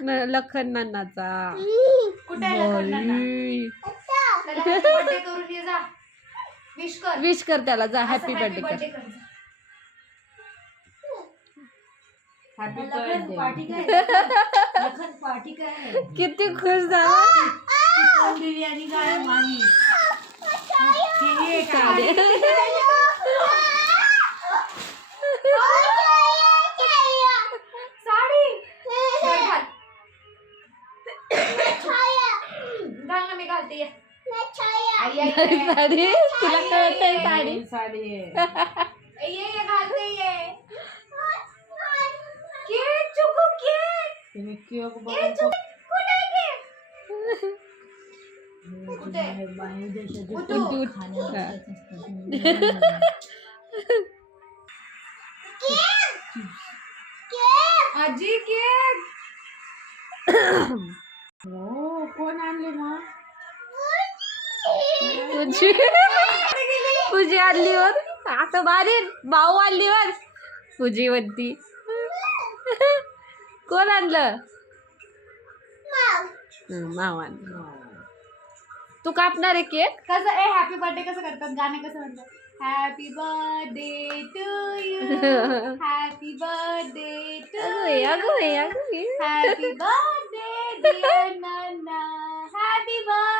न- लखन नानाचा कुठे आहे लखनना बाई. बर्थडे करून ये जा. विश कर. विश कर त्याला जा हॅपी बर्थडे कर. हॅपी लखन पार्टी party काय? लखन पार्टी काय? आहे? किती खुश झाला. चिकन बिर्याणी काय. साडी आई, आई. साडी? तुला कळत आहे साडी? साडी ये ये घालते ये केक चुकू केक तुम्ही केक बघा आहे आजी केक। हो कोण आणले मग तुझी तुझी आता बारीर भाऊ आणलीवर तुझी वरती कोण आणलं? हं, तू कापणार आहे केक? कसं ए हॅपी बर्थडे कसं करतात? गाणं कसं म्हणतात? Happy birthday to you happy birthday to by. Happy birthday happy birthday